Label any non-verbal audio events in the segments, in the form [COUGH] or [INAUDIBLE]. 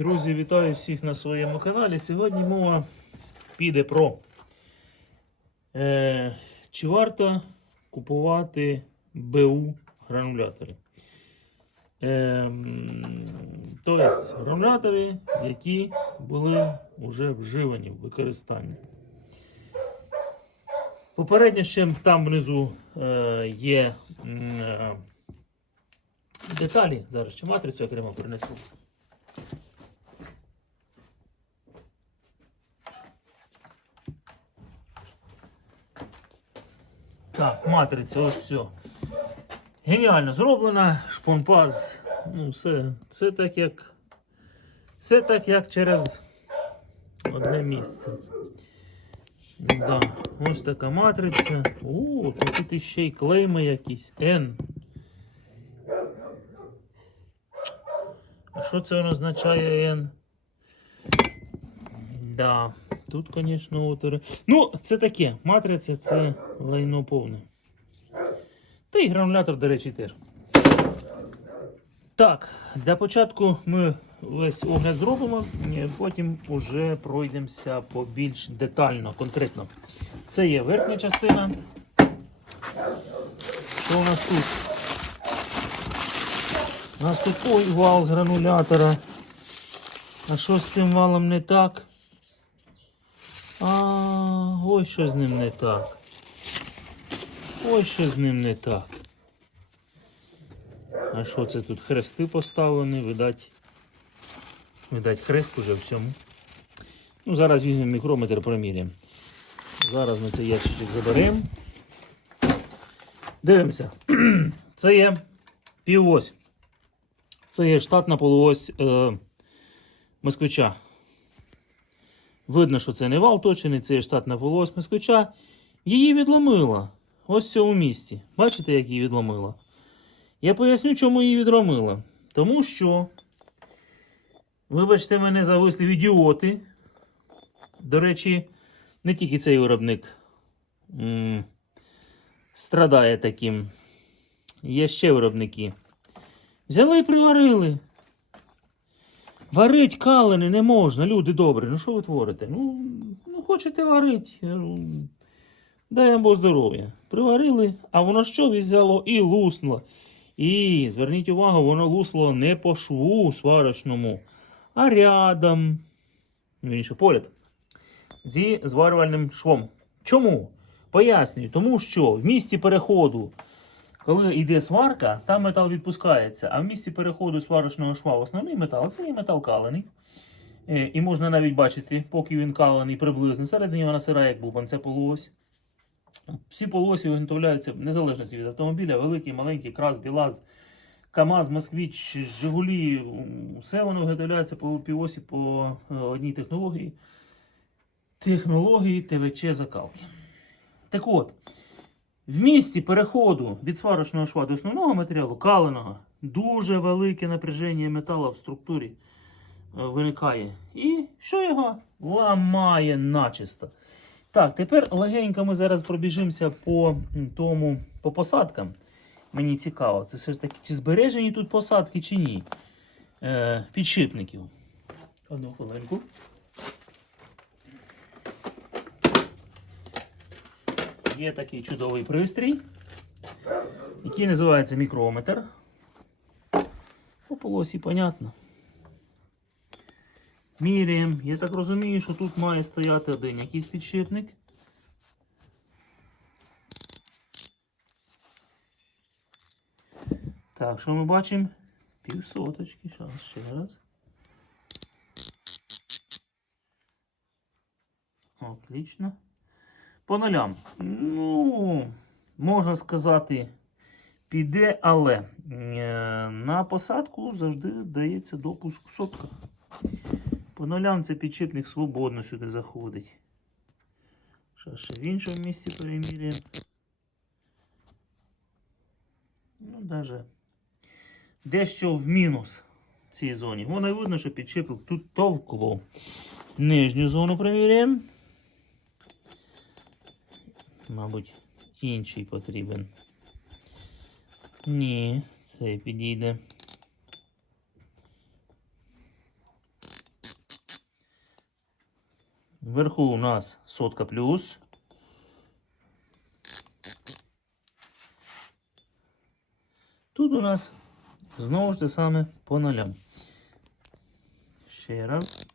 Друзі, вітаю всіх на своєму каналі. Сьогодні мова піде про е, чи варто купувати БУ гранулятори. Е, тобто гранулятори, які були вже вживані в використанні. Попередньо ще там внизу е, є е, деталі. Зараз ще матрицю окремо принесу. Так, матриця, ось все. Геніально зроблена, шпонпаз. Ну, все, все так як. Все так як через одне місце. Да, ось така матриця. О, тут іще й клейми якісь. N. А що це означає N? Да, тут, звісно, отвори. Ну, це таке. Матриця це лайно повне. Та і гранулятор, до речі, теж. Так, для початку ми весь огляд зробимо, потім вже пройдемося по більш детально, конкретно. Це є верхня частина. Що у нас тут? У нас тут ой, вал з гранулятора. А що з цим валом не так? А, ось що з ним не так. Ось що з ним не так. А що це тут? Хрести поставлені, видать. Видать, хрест уже всьому. Ну, зараз візьмемо мікрометр, проміряємо. Зараз ми цей ящичок заберемо. Дивимося. [CLEARS THROAT] Це є півось. Це є штатна полуось е, москвича. Видно, що це не вал точений, це є штатна полуось москвича. Її відломило. Ось в цьому місці. Бачите, як її відломило? Я поясню, чому її відломило. Тому що, вибачте мене за ідіоти. До речі, не тільки цей виробник м, страдає таким. Є ще виробники. Взяли і приварили. Варить калини не можна, люди добрі. Ну що ви творите? Ну, ну хочете варити. ну, Дай вам Бог здоров'я. Приварили, а воно що взяло і луснуло. І зверніть увагу, воно лусло не по шву сварочному, а рядом. Ну, Вірніше, поряд. Зі зварювальним швом. Чому? Пояснюю, тому що в місці переходу, коли йде сварка, там метал відпускається, а в місці переходу сварочного шва в основний метал це є метал калений. Е, І можна навіть бачити, поки він калений приблизно. Всередині вона сира, як бубон, це полуось. Всі полуосі виготовляються в незалежності від автомобіля, великий, маленький, крас, білаз, КАМАЗ, Москвіч, Жигулі, все воно виготовляється по півосі по е, одній технології. Технології ТВЧ закалки. Так от, в місці переходу від сварочного шва до основного матеріалу, каленого, дуже велике напряження металу в структурі е, виникає. І що його ламає начисто. Так, тепер легенько ми зараз пробіжимося по тому, по посадкам. Мені цікаво, це все ж таки, чи збережені тут посадки, чи ні. Е, підшипників. Одну хвилинку. Є такий чудовий пристрій, який називається мікрометр. По полосі, понятно. Міряємо. Я так розумію, що тут має стояти один якийсь підшипник. Так, що ми бачимо? Півсоточки. Зараз ще раз. Отлично. По нулям. Ну, можна сказати, піде, але е, на посадку завжди дається допуск сотка. По нулям це підшипник свободно сюди заходить. Що ще в іншому місці переміряємо. Ну, даже дещо в мінус в цій зоні. Воно видно, що підшипник тут товкло. Нижню зону перевіряємо. Мабуть, інший потрібен. Ні, цей підійде. Вверху у нас сотка плюс. Тут у нас знову ж те саме по нолям. Ще раз.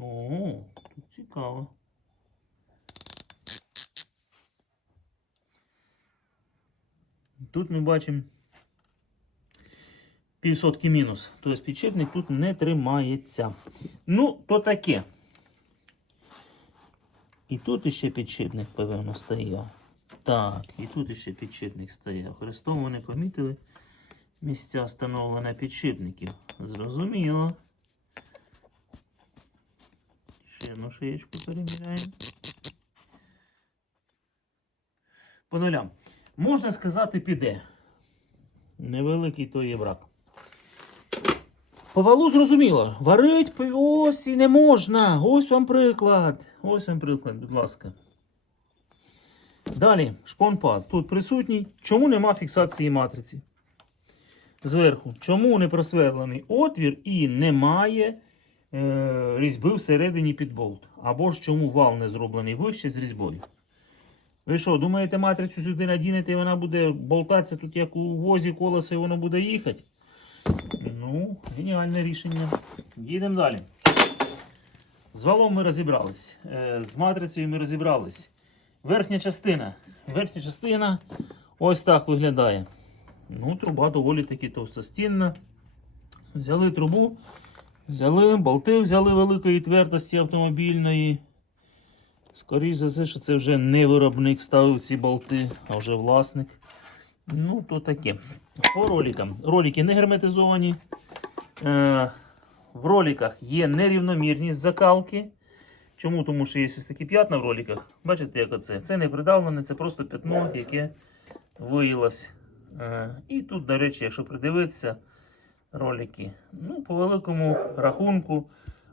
О, тут цікаво. Тут ми бачимо півсотки мінус. Тобто підшипник тут не тримається. Ну, то таке. І тут іще підшипник, певно, стояв. Так, і тут іще підшипник стояв. Хрестом вони помітили місця встановлення підшипників. Зрозуміло. Ще одну шиєчку переміряємо. По нулям. Можна сказати, піде. Невеликий то є брак. По валу зрозуміло. Варить ось і не можна. Ось вам приклад. Ось вам приклад, будь ласка. Далі, шпонпаз. Тут присутній. Чому нема фіксації матриці? Зверху. Чому не просверлений отвір і немає е, різьби всередині під болт? Або ж чому вал не зроблений вище з різьбою? Ви що, думаєте, матрицю сюди надінете, і вона буде болтатися тут, як у возі колеса, і воно буде їхати? Ну, геніальне рішення. Їдемо далі. З валом ми розібрались. Е, З матрицею ми розібрались. Верхня частина. Верхня частина ось так виглядає. Ну, труба доволі таки товстостінна. Взяли трубу, взяли болти, взяли великої твердості автомобільної. Скоріше за все, що це вже не виробник ставив ці болти, а вже власник. Ну, то таке. По роликам. Ролики не герметизовані. Е, в роликах є нерівномірність закалки. Чому? Тому що є ось такі п'ятна в роликах. Бачите, як оце? Це не придавлене, це просто пятно, яке виїлось. Е, і тут, до речі, якщо придивитися, ролики. Ну, по великому рахунку,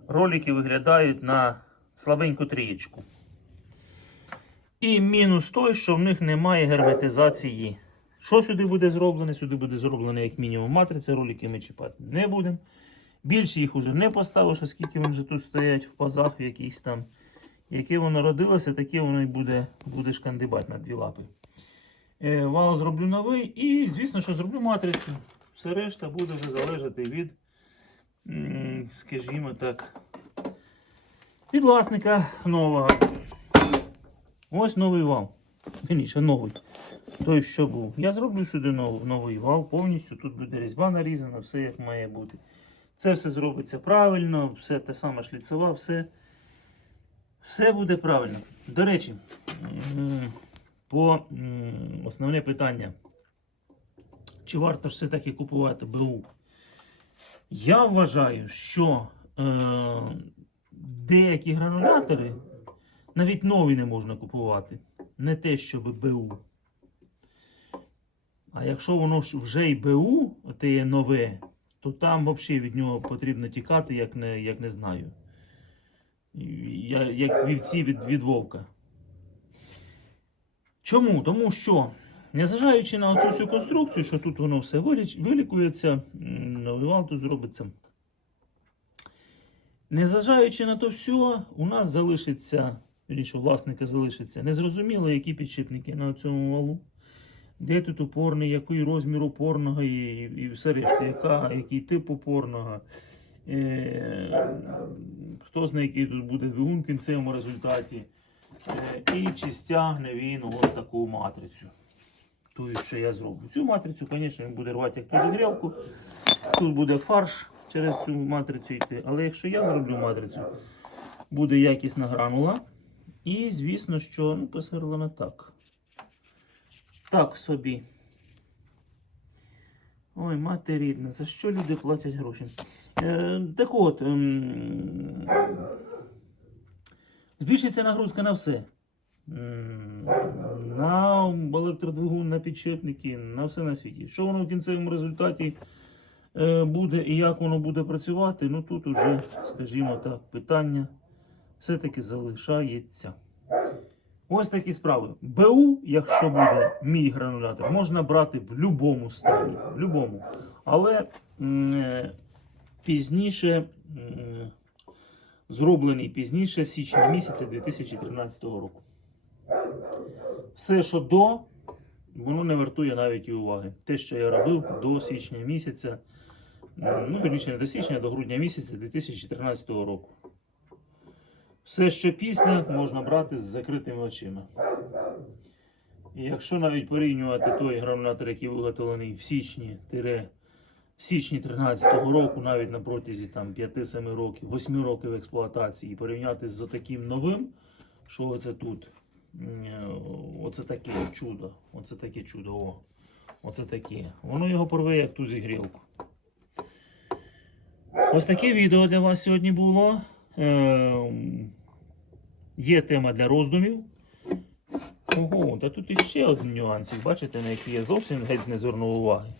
ролики виглядають на слабеньку трієчку. І мінус той, що в них немає герметизації. Що сюди буде зроблено? Сюди буде зроблено як мінімум матриця, ролики ми чіпати не будемо. Більше їх уже не поставиш, оскільки вони вже тут стоять в пазах в там. Яке воно родилося, таке воно і буде, буде шкандибати на дві лапи. Е, вал зроблю новий і, звісно, що зроблю матрицю. Все решта буде вже залежати від, скажімо так, від власника нового. Ось новий вал. Вірніше, новий. Той, що був. Я зроблю сюди новий, вал повністю. Тут буде різьба нарізана, все як має бути. Це все зробиться правильно, все те саме шліцева, все, все буде правильно. До речі, по основне питання. Чи варто все-таки купувати БУ? Я вважаю, що е, деякі гранулятори навіть нові не можна купувати. Не те, щоб БУ. А якщо воно вже і БУ, те є нове, то там взагалі від нього потрібно тікати, як не, як не знаю. Я, як вівці від, від вовка. Чому? Тому що, незважаючи на цю всю конструкцію, що тут воно все вилікується, новий вал тут зробиться. Незважаючи на то все, у нас залишиться, вірніше, у власника залишиться незрозуміло, які підшипники на цьому валу. Де тут опорний, який розмір опорного і, і все решта, яка, який тип опорного. Е, хто знає, який тут буде двигун в кінцевому результаті. Е, і чи стягне він ось таку матрицю. Ту, що я зроблю. Цю матрицю, звісно, він буде рвати як ту загрілку. Тут буде фарш через цю матрицю йти. Але якщо я зроблю матрицю, буде якісна гранула. І, звісно, що ну, посверлена так. Так собі. Ой, мати рідна, за що люди платять гроші? Е, так от, ем, збільшиться нагрузка на все. На електродвигун, на підшипники, на все на світі. Що воно в кінцевому результаті е, буде і як воно буде працювати, ну тут уже, скажімо так, питання все-таки залишається. Ось такі справи. БУ, якщо буде мій гранулятор, можна брати в будь-якому стані. В любому. Але е, пізніше зроблений пізніше січня місяця 2013 року. Все, що до, воно не вартує навіть і уваги. Те, що я робив до січня місяця, ну, вірніше, не до січня, а до грудня місяця 2014 року. Все, що після, можна брати з закритими очима. І якщо навіть порівнювати той гранулятор, який виготовлений в січні, тире, в січні 13-го року, навіть на протязі 5-7 років, 8 років експлуатації, і порівняти з таким новим, що оце тут, е, оце таке чудо, оце таке чудо, о, оце таке. Воно його порве як ту зігрілку. Ось таке відео для вас сьогодні було. Ем, Є тема для роздумів. Ого, та тут іще один нюансик, бачите, на який я зовсім геть не звернув уваги.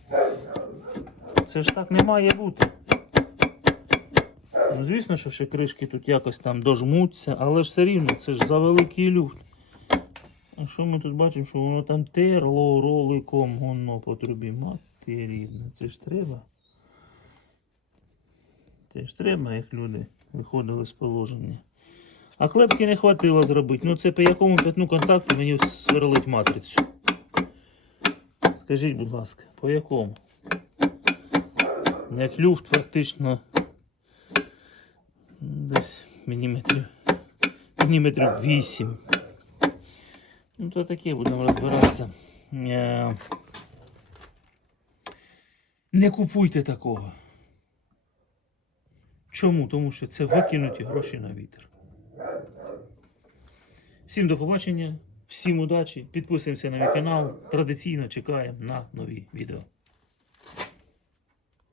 Це ж так не має бути. Ну, звісно, що ще кришки тут якось там дожмуться, але ж все рівно це ж за великий люфт. А що ми тут бачимо, що воно там терло роликом, воно по трубі. Мати рідна, це ж треба. Це ж треба, як люди виходили з положення. А клепки не хватило зробити. Ну це по якому п'ятну контакту мені сверлить матрицю. Скажіть, будь ласка, по якому? Як люфт фактично десь міліметрів, міліметрів 8. Ну то таке будемо розбиратися. Е, Не купуйте такого. Чому? Тому що це викинуті гроші на вітер. Всім до побачення, всім удачі. Підписуємося на мій канал. Традиційно чекаємо на нові відео.